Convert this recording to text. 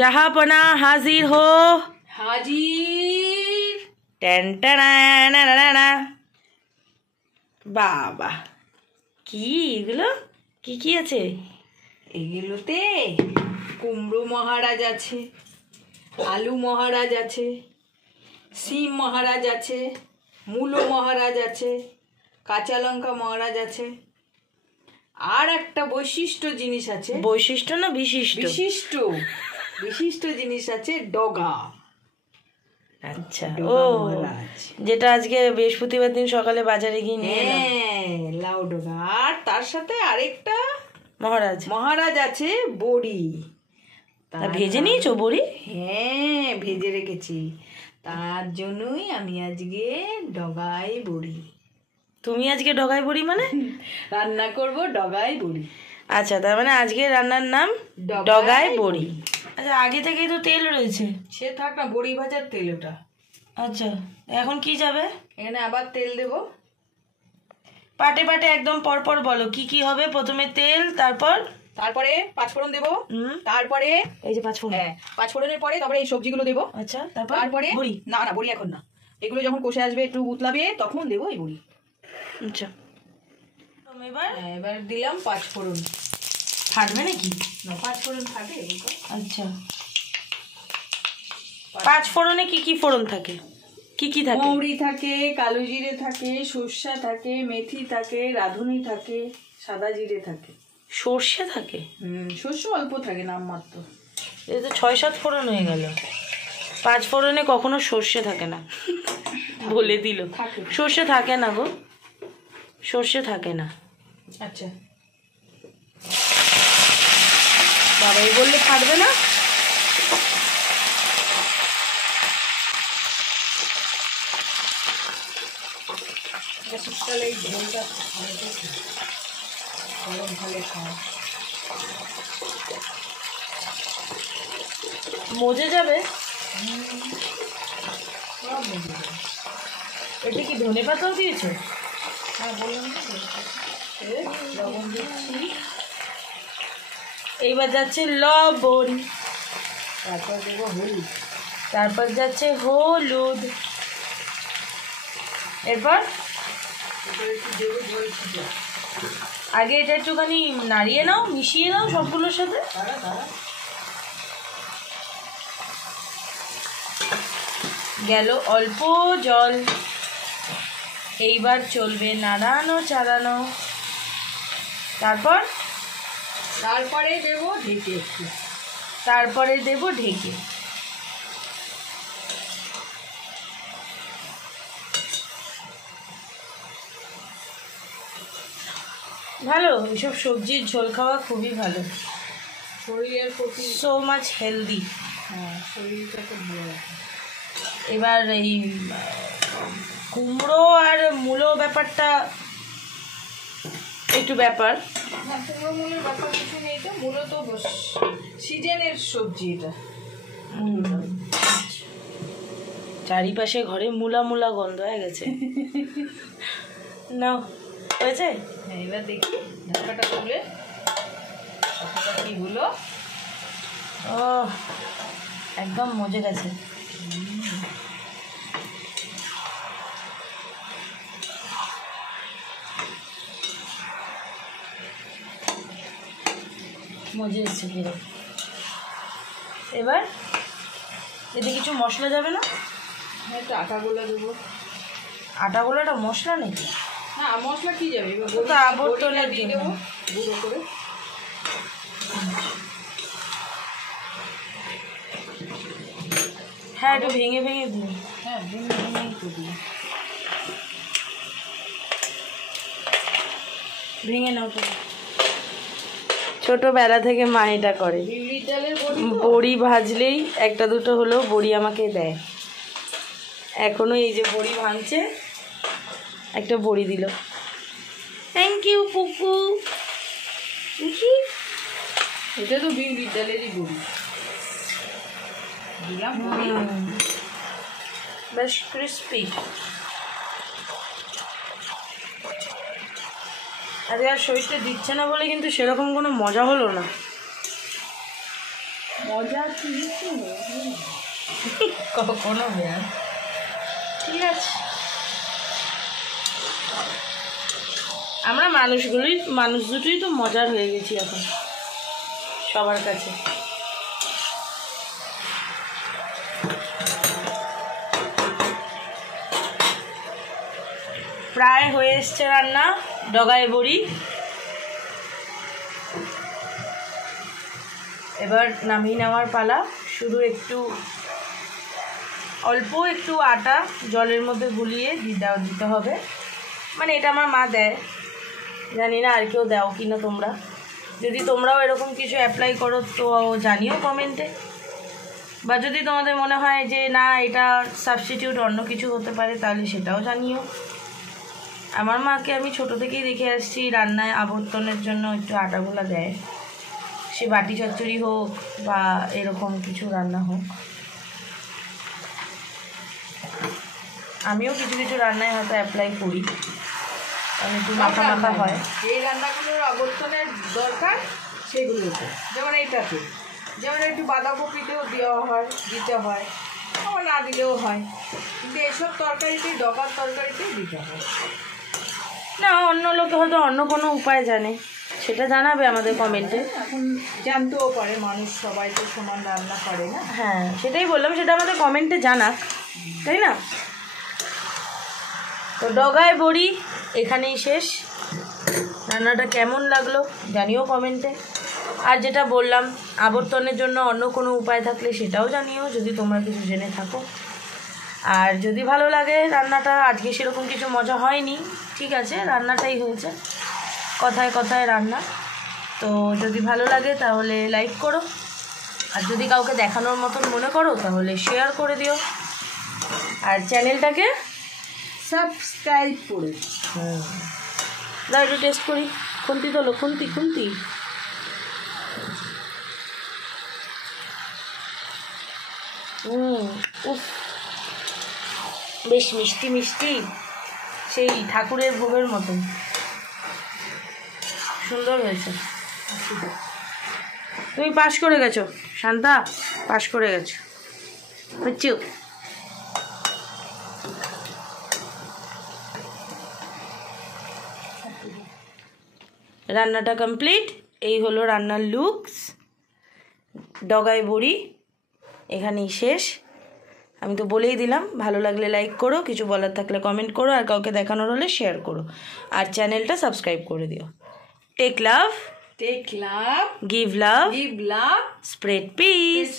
জাহাপনা হাজির হো। হাজির। টেনটানা। বাবা কি এগুলো, কি কি আছে এগুলোতে? কুমড়ো মহারাজ আছে, আলু মহারাজ আছে, সিম মহারাজ আছে, মূলো মহারাজ আছে, কাঁচা লঙ্কা মহারাজ আছে, আর একটা বৈশিষ্ট্য জিনিস আছে। বৈশিষ্ট্য না বিশিষ্ট? বিশিষ্ট বিশিষ্ট জিনিস আছে, ডগা। আচ্ছা, ও মহারাজ, যেটা আজকে বৃহস্পতিবার দিন সকালে বাজারে গিয়ে নিয়ে এলাম। হ্যাঁ, লাউ ডগা। আর তার সাথে আরেকটা মহারাজ মহারাজ আছে, বড়ি। তা ভেজে নিয়েছো বড়ি? হ্যাঁ, ভেজে রেখেছি। তার জন্যই আমি আজকে ডগাই বড়ি। তুমি আজকে ডগাই বড়ি মানে? রান্না করব ডগাই বড়ি। আচ্ছা, তার মানে আজকে রান্নার নাম ডগাই বড়ি। আচ্ছা, আগে থেকেই তো তেল রয়েছে। সে থাক না, বড়ি ভাজার তেল ওটা। আচ্ছা, এখন কি যাবে? এখানে আবার তেল দেব। পাটে পাটে একদম পরপর বলো কি কি হবে। প্রথমে তেল, তারপরে পাঁচফোড়ন দেবো। তারপরে এই যে পাঁচফোড়ন, হ্যাঁ, পাঁচফোড়নের পরে তারপরে এই সবজিগুলো দেবো। আচ্ছা, তারপরে বড়ি? না না, বড়ি এখন না। এগুলো যখন কষে আসবে, একটু উতলাবে, তখন দেবো এই বড়ি। আচ্ছা, এবার দিলাম পাঁচফোড়ন। ফাটবে নাকি? না, পাঁচফোড়ন থাকে। আচ্ছা, পাঁচফোড়নে কি কি ফোড়ন থাকে, কি কি থাকে? মৌরি থাকে, কালো জিরে থাকে, সর্ষা থাকে, মেথি থাকে, রাঁধুনি থাকে, সাদা জিরে থাকে। সর্ষে থাকে? সর্ষে অল্প থাকে, নামমাত্র। এই তো 6-7 ফোড়ন হয়ে গেল। 5 ফোড়নে কখনো সর্ষে থাকে না, বলে দিল। সর্ষে থাকে না গো, সর্ষে থাকে না। আচ্ছা, বাবা এই বললে ফাটবে না? শীতকালে এই ঝোলটা গরম ভালে খাওয়া মজে যাবে। সব মজে যাবে। এটা কি ধনে পাতাও দিয়েছো? হ্যাঁ, বললাম তো, লবণ দিচ্ছি। এইবার যাচ্ছে লবণ, তারপর দেবো হলুদ, তারপর যাচ্ছে হলুদ, এরপর একটু দেবো জল ছিটা। আগে এটা একটুখানি নাড়িয়ে নাও, মিশিয়ে নাও সবগুলোর সাথে। গেল অল্প জল। এইবার চলবে নাড়ানো চালানো। তারপরে দেবো ঢেকে একটু। তারপরে দেব ঢেকে। ভালো, এইসব সবজির ঝোল খাওয়া খুবই ভালো, শরীরের প্রতি সো মাচ হেলদি। হ্যাঁ, শরীরটাকে ভালো রাখে। এবার এই কুমড়ো আর মূলো ব্যাপারটা একটু ব্যাপার। না, কুমড়ো মূলের ব্যাপার কিছু নেই, তো মূলত সিজনের সবজি এটা। চারিপাশে ঘরে মূলা মূলা গন্ধ হয়ে গেছে। না হয়েছে? হ্যাঁ, এবার দেখি ঢাকাটা খুলে কতটা কি হলো। ও একদম মজে গেছে। মজে এসছে পুরো। এবার এতে কিছু মশলা যাবে না? হ্যাঁ, একটু আটা গোলা দেবো। আটা গোলাটা মশলা নাকি? হ্যাঁ, মশলা কি যাবে, এবার ওটা আবর্তনের দিয়ে জন্য। দেবো গুঁড়ো করে। হ্যাঁ, একটু ভেঙে ভেঙে দিন। হ্যাঁ, ভেঙে ভেঙেই তো দিই। ভেঙে নাও তো। ছোটবেলা থেকে মা এটা করে, বিউলির ডালের বড়ি তো। বড়ি ভাজলেই একটা দুটো হলেও বড়ি আমাকে দেয়। এখনো এই যে বড়ি ভাঙছে, একটা বড়ি দিল। থ্যাংক ইউ পুকু। দেখি এটা তো বিউলির ডালেরই বড়ি দিলাম। বড়ি বেশ ক্রিস্পি। আরে আর শরীরটা দিচ্ছে না বলে কিন্তু সেরকম কোনো মজা হলো না। মজা কিছু কখনো ব্যায়াম। ঠিক আছে, আমরা মানুষ দুটোই তো মজার হয়ে গেছি এখন সবার কাছে। প্রায় হয়ে এসছে রান্না, ডগায় বড়ি। এবার নামিয়ে নেওয়ার পালা। শুধু অল্প একটু আটা জলের মধ্যে গুলিয়ে দিতে হবে। মানে এটা আমার মা দেয়, জানি না আর কেউ দাও কি না তোমরা। যদি তোমরাও এরকম কিছু অ্যাপ্লাই করো তো জানিও কমেন্টে, বা যদি তোমাদের মনে হয় যে না এটা সাবস্টিটিউট অন্য কিছু হতে পারে তাহলে সেটাও জানিও। আমার মাকে আমি ছোট থেকেই দেখে আসছি রান্নায় আবর্তনের জন্য একটু আটাগুলা দেয়, সে বাটি চচ্চড়ি হোক বা এরকম কিছু রান্না হোক। আমিও কিছু কিছু রান্নায় হয়তো অ্যাপ্লাই করি, কারণ একটু মাখা মাখা হয়। এই রান্নাগুলোর আবর্তনের দরকার সেগুলোতে, যেমন এইটাতে, যেমন একটু বাঁধাকপিতেও দিতে হয়, আবার না দিলেও হয়, কিন্তু এসব তরকারিতেই, ডগার তরকারিতেই দিতে হয়। না, অন্য লোকে হয়তো অন্য কোনো উপায় জানে, সেটা জানাবে আমাদের কমেন্টে। এখন জানতেও পারে মানুষ, সবাই তো সমান রান্না করে না। হ্যাঁ, সেটাই বললাম, সেটা আমাদের কমেন্টে জানাক, তাই না? তো ডগায় বড়ি এখানেই শেষ। রান্নাটা কেমন লাগলো জানিও কমেন্টে। আর যেটা বললাম, আবর্তনের জন্য অন্য কোনো উপায় থাকলে সেটাও জানিও, যদি তোমরা কিছু জেনে থাকো। আর যদি ভালো লাগে রান্নাটা, আজকে সেরকম কিছু মজা হয়নি, ঠিক আছে, রান্নাটাই হয়েছে, কথায় কথায় রান্না। তো যদি ভালো লাগে তাহলে লাইক করো, আর যদি কাউকে দেখানোর মতন মনে করো তাহলে শেয়ার করে দিও, আর চ্যানেলটাকে সাবস্ক্রাইব করে। দাও একটু টেস্ট করি। খুন্তি তোলো, খুন্তি। উফ, বেশ মিষ্টি মিষ্টি, সেই ঠাকুরের ভোগের মতন সুন্দর হয়েছে। তুমি পাস করে গেছো শান্তা, পাস করে গেছো, বুঝছো? রান্নাটা কমপ্লিট। এই হলো রান্নার লুকস। ডগায় বড়ি এখানেই শেষ। আমি তো বলেই দিলাম, ভালো লাগলে লাইক করো, কিছু বলার থাকলে কমেন্ট করো, আর কাউকে দেখানোর হলে শেয়ার করো, আর চ্যানেলটা সাবস্ক্রাইব করে দিও। টেক লাভ, টেক লাভ, গিভ লাভ, গিভ লাভ, স্প্রেড পিস।